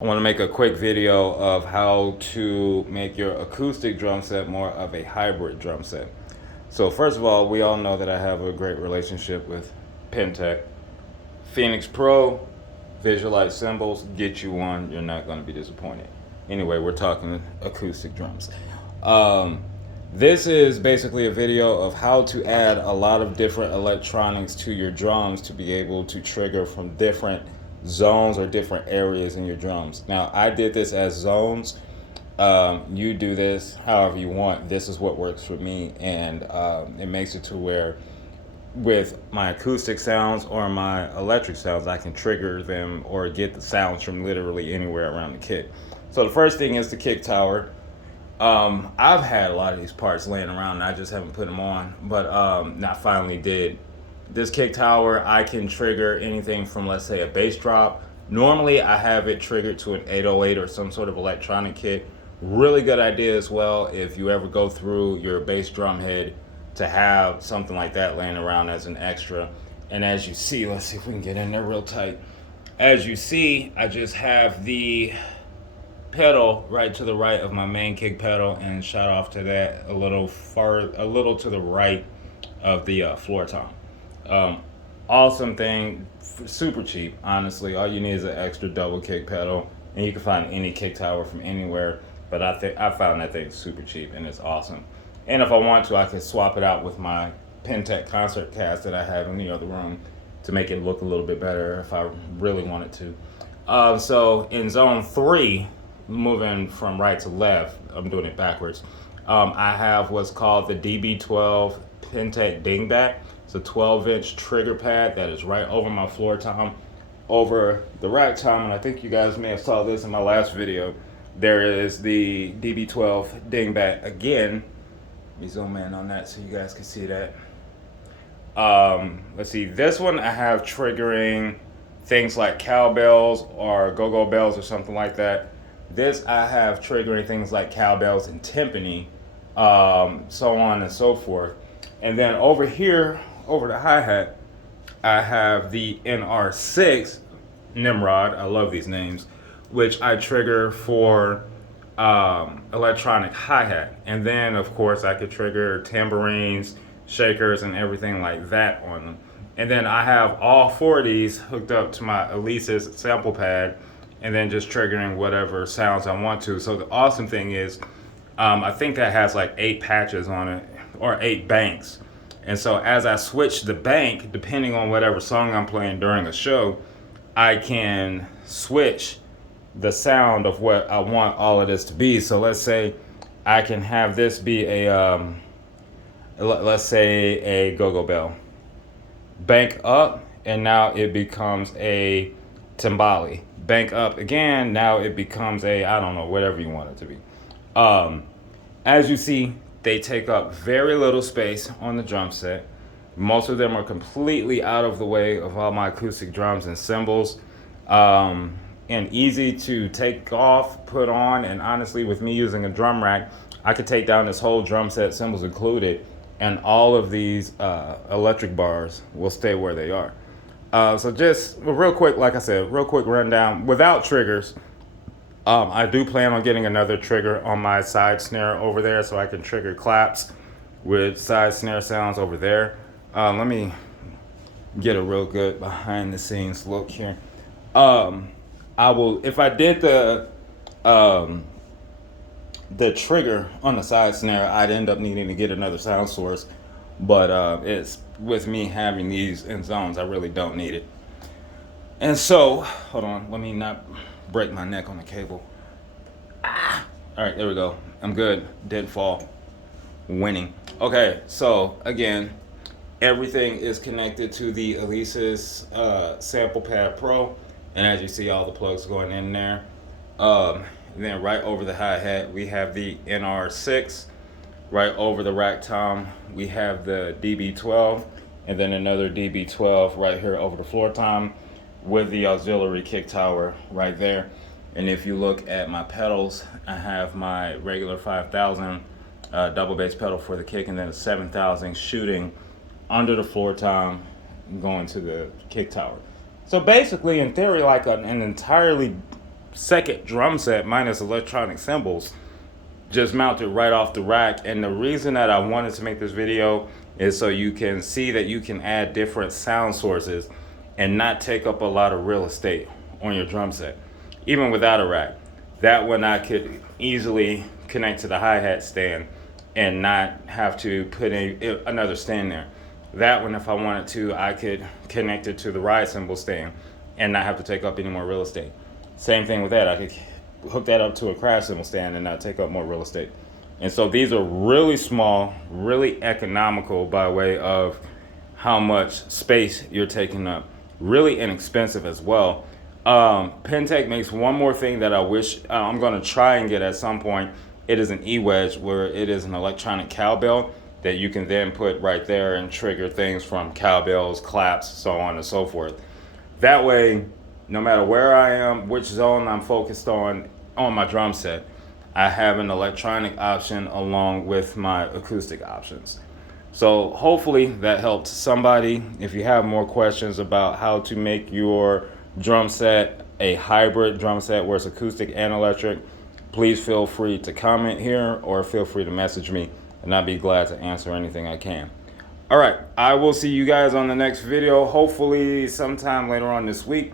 I want to make a quick video of how to make your acoustic drum set more of a hybrid drum set. So first of all, we all know that I have a great relationship with pintech. Phoenix Pro, Visualize cymbals, get you one, you're not going to be disappointed. Anyway, we're talking acoustic drums. This is basically a video of how to add a lot of different electronics to your drums to be able to trigger from different zones or different areas in your drums. Now, I did this as zones. You do this however you want. This is what works for me, and it makes it to where with my acoustic sounds or my electric sounds, I can trigger them or get the sounds from literally anywhere around the kit. So the first thing is the kick tower. I've had a lot of these parts laying around and I just haven't put them on, but I finally did. This kick tower, I can trigger anything from, let's say, a bass drop. Normally I have it triggered to an 808 or some sort of electronic kit. Really good idea as well if you ever go through your bass drum head to have something like that laying around as an extra. And as you see, let's see if we can get in there real tight. As you see, I just have the pedal right to the right of my main kick pedal and shot off to that a little to the right of the floor tom. Awesome thing, super cheap, honestly. All you need is an extra double kick pedal, and you can find any kick tower from anywhere, but I found that thing super cheap and it's awesome. And if I want to, I can swap it out with my pintech concert cast that I have in the other room to make it look a little bit better if I really wanted to. So in zone 3, moving from right to left, I'm doing it backwards, I have what's called the DB12 pintech dingbat. It's a 12-inch trigger pad that is right over my floor tom. Over the rack tom, and I think you guys may have saw this in my last video, there is the DB12 dingbat again. Let me zoom in on that so you guys can see that. Let's see, this one I have triggering things like cowbells or go-go bells or something like that. This I have triggering things like cowbells and timpani, so on and so forth. And then over here, over the hi-hat, I have the NR6 Nimrod, I love these names, which I trigger for electronic hi-hat. And then of course I could trigger tambourines, shakers, and everything like that on them. And then I have all 4 of these hooked up to my Elise's sample pad, and then just triggering whatever sounds I want to. So the awesome thing is, I think that has like 8 patches on it, or 8 banks. And so as I switch the bank, depending on whatever song I'm playing during a show, I can switch the sound of what I want all of this to be. So let's say I can have this be a, let's say a go-go bell. Bank up, and now it becomes a timbali. Bank up again, now it becomes a, I don't know, whatever you want it to be. As you see, they take up very little space on the drum set. Most of them are completely out of the way of all my acoustic drums and cymbals, and easy to take off, put on, and honestly, with me using a drum rack, I could take down this whole drum set, cymbals included, and all of these electric bars will stay where they are. So just real quick, like I said, real quick rundown, without triggers. I do plan on getting another trigger on my side snare over there so I can trigger claps with side snare sounds over there. Let me get a real good behind the scenes look here. I will, if I did the trigger on the side snare, I'd end up needing to get another sound source, but it's with me having these in zones, I really don't need it. And so, hold on, let me not break my neck on the cable. All right, there we go. I'm good. Didn't fall. Winning. Okay, so again, everything is connected to the Elise's Sample Pad Pro, and as you see, all the plugs going in there. And then right over the hi-hat, we have the NR6. Right over the rack tom, we have the DB12, and then another DB12 right here over the floor tom, with the auxiliary kick tower right there. And if you look at my pedals, I have my regular 5000 double bass pedal for the kick, and then a 7000 shooting under the floor tom going to the kick tower. So basically, in theory, like an entirely second drum set minus electronic cymbals, just mounted right off the rack. And the reason that I wanted to make this video is so you can see that you can add different sound sources and not take up a lot of real estate on your drum set, even without a rack. That one I could easily connect to the hi-hat stand and not have to put another stand there. That one, if I wanted to, I could connect it to the ride cymbal stand and not have to take up any more real estate. Same thing with that. I could hook that up to a crash cymbal stand and not take up more real estate. And so these are really small, really economical by way of how much space you're taking up. Really inexpensive as well. Pintech makes one more thing that I wish I'm going to try and get at some point. It is an E-wedge, where it is an electronic cowbell that you can then put right there and trigger things from cowbells, claps, so on and so forth. That way, no matter where I am, which zone I'm focused on my drum set, I have an electronic option along with my acoustic options. So hopefully that helped somebody. If you have more questions about how to make your drum set a hybrid drum set where it's acoustic and electric, please feel free to comment here or feel free to message me, and I'd be glad to answer anything I can. All right, I will see you guys on the next video, hopefully sometime later on this week.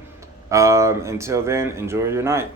Until then, enjoy your night.